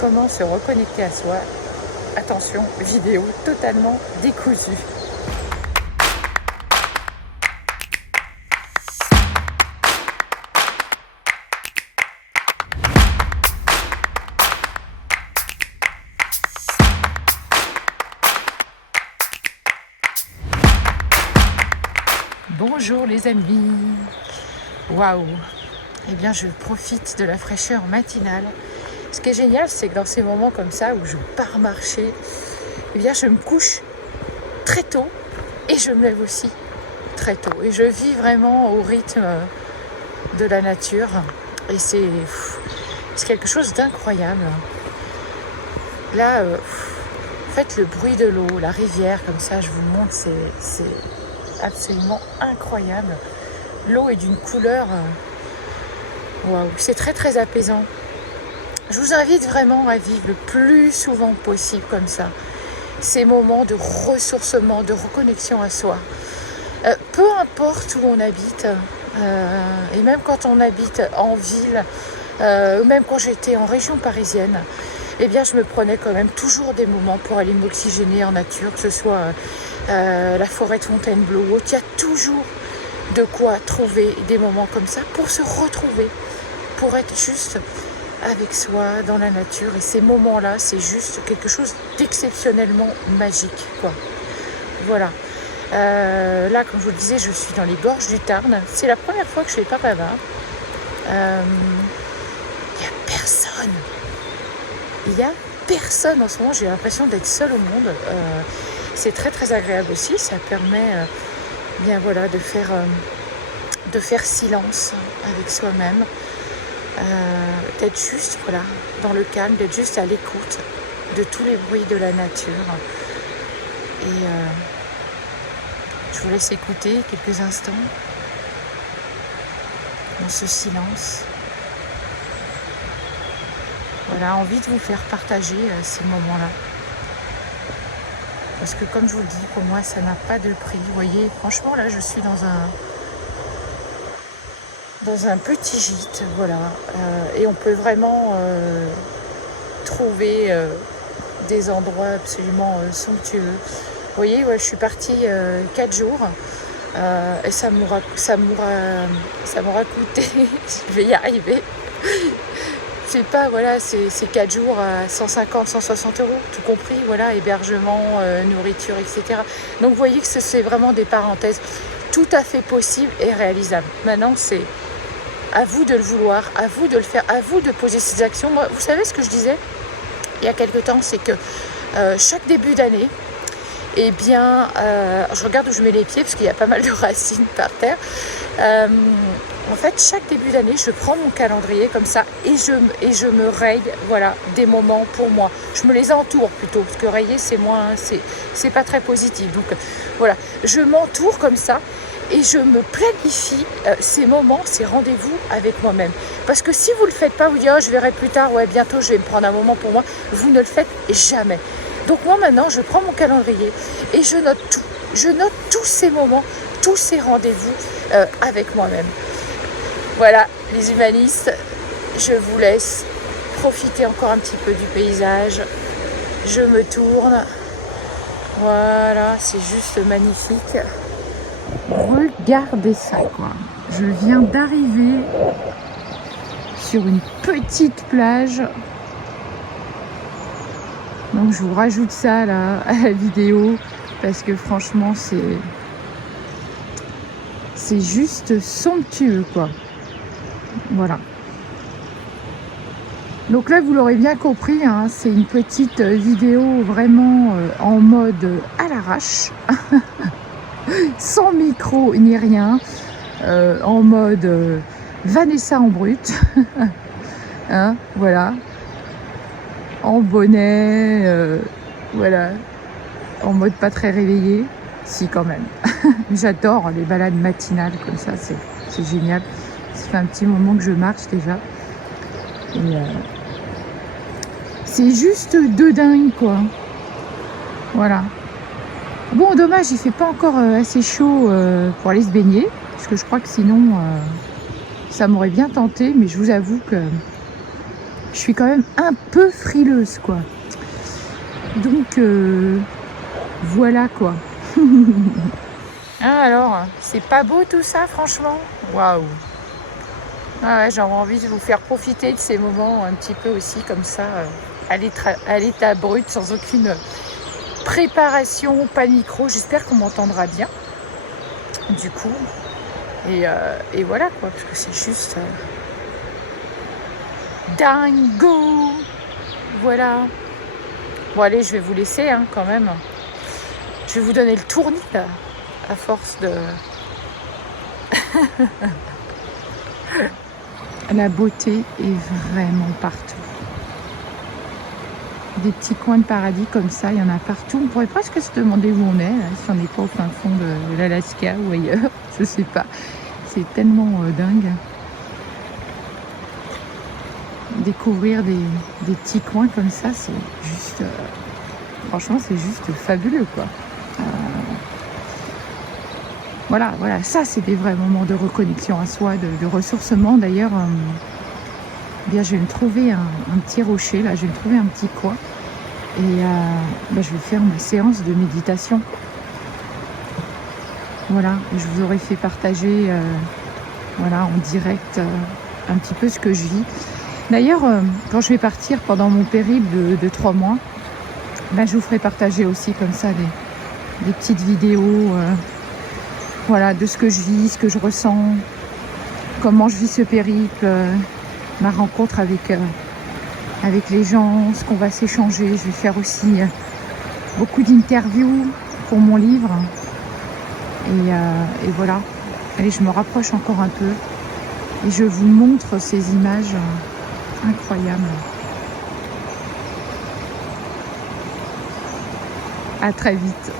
comment se reconnecter à soi. Attention, vidéo totalement décousue. Bonjour les amis. Waouh. Eh bien, je profite de la fraîcheur matinale. Ce qui est génial, c'est que dans ces moments comme ça où je pars marcher, eh bien, je me couche très tôt et je me lève aussi très tôt. Et je vis vraiment au rythme de la nature. Et c'est quelque chose d'incroyable. Là, en fait, le bruit de l'eau, la rivière, comme ça, je vous montre, c'est absolument incroyable. L'eau est d'une couleur... waouh, c'est très très apaisant. Je vous invite vraiment à vivre le plus souvent possible comme ça. Ces moments de ressourcement, de reconnexion à soi. Peu importe où on habite, et même quand on habite en ville, même quand j'étais en région parisienne, eh bien je me prenais quand même toujours des moments pour aller m'oxygéner en nature, que ce soit la forêt de Fontainebleau. Il y a toujours de quoi trouver des moments comme ça pour se retrouver, pour être juste avec soi dans la nature. Et ces moments-là, c'est juste quelque chose d'exceptionnellement magique, quoi. Voilà. Là, comme je vous le disais, je suis dans les gorges du Tarn. C'est la première fois que je fais pas là-bas. Il n'y a personne. Il n'y a personne en ce moment. J'ai l'impression d'être seule au monde. C'est très très agréable aussi. Ça permet bien voilà de faire silence avec soi-même. D'être juste voilà dans le calme, d'être juste à l'écoute de tous les bruits de la nature. Et je vous laisse écouter quelques instants dans ce silence. Voilà, envie de vous faire partager ces moments-là. Parce que comme je vous le dis, pour moi, ça n'a pas de prix. Vous voyez, franchement, là, je suis dans un petit gîte, voilà. Et on peut vraiment trouver des endroits absolument somptueux. Vous voyez, ouais, je suis partie 4 jours et ça m'aura coûté, je vais y arriver. C'est pas, voilà, c'est 4 jours à 150, 160 euros, tout compris, voilà, hébergement, nourriture, etc. Donc vous voyez que c'est vraiment des parenthèses tout à fait possibles et réalisables. Maintenant, c'est à vous de le vouloir, à vous de le faire, à vous de poser ces actions. Moi, vous savez ce que je disais il y a quelque temps, c'est que chaque début d'année, eh bien, je regarde où je mets les pieds parce qu'il y a pas mal de racines par terre. En fait, chaque début d'année, je prends mon calendrier comme ça et je me raye, voilà, des moments pour moi. Je me les entoure plutôt, parce que rayer, c'est pas très positif. Donc voilà, je m'entoure comme ça et je me planifie ces moments, ces rendez-vous avec moi-même. Parce que si vous le faites pas, vous dites oh, je verrai plus tard, ouais, bientôt je vais me prendre un moment pour moi, vous ne le faites jamais. Donc moi maintenant, je prends mon calendrier et je note tout. Je note tous ces moments, tous ces rendez-vous avec moi-même. Voilà, les humanistes, je vous laisse profiter encore un petit peu du paysage. Je me tourne. Voilà, c'est juste magnifique. Regardez ça, quoi. Je viens d'arriver sur une petite plage. Donc je vous rajoute ça là à la vidéo parce que franchement c'est juste somptueux, quoi. Voilà. Donc là vous l'aurez bien compris, hein, c'est une petite vidéo vraiment en mode à l'arrache, sans micro ni rien, en mode Vanessa en brut, hein, voilà. En bonnet, voilà, en mode pas très réveillé, si quand même. J'adore les balades matinales comme ça, c'est génial. Ça fait un petit moment que je marche déjà. Et c'est juste de dingue, quoi. Voilà. Bon, dommage, il fait pas encore assez chaud pour aller se baigner, parce que je crois que sinon, ça m'aurait bien tenté, mais je vous avoue que je je suis quand même un peu frileuse, quoi. Donc, voilà, quoi. Ah, alors, c'est pas beau tout ça, franchement? Waouh! Ah ouais, j'aurais envie de vous faire profiter de ces moments un petit peu aussi comme ça, à l'état brut, sans aucune préparation, pas de micro. J'espère qu'on m'entendra bien, du coup. Et voilà, quoi, parce que c'est juste dingo! Voilà. Bon, allez, je vais vous laisser, hein, quand même. Je vais vous donner le tournis, là, à force de... La beauté est vraiment partout. Des petits coins de paradis comme ça, il y en a partout. On pourrait presque se demander où on est, là, si on n'est pas au fin fond de l'Alaska ou ailleurs. Je sais pas. C'est tellement dingue. Découvrir des petits coins comme ça, c'est juste... franchement, c'est juste fabuleux, quoi. Voilà, ça c'est des vrais moments de reconnexion à soi, de ressourcement. D'ailleurs, bien, je vais me trouver un petit rocher, là, je vais me trouver un petit coin. Et je vais faire ma séance de méditation. Voilà, je vous aurais fait partager en direct un petit peu ce que je vis. D'ailleurs, quand je vais partir pendant mon périple de 3 mois, je vous ferai partager aussi comme ça des petites vidéos de ce que je vis, ce que je ressens, comment je vis ce périple, ma rencontre avec les gens, ce qu'on va s'échanger. Je vais faire aussi beaucoup d'interviews pour mon livre. Et voilà. Allez, je me rapproche encore un peu et je vous montre ces images incroyables. À très vite.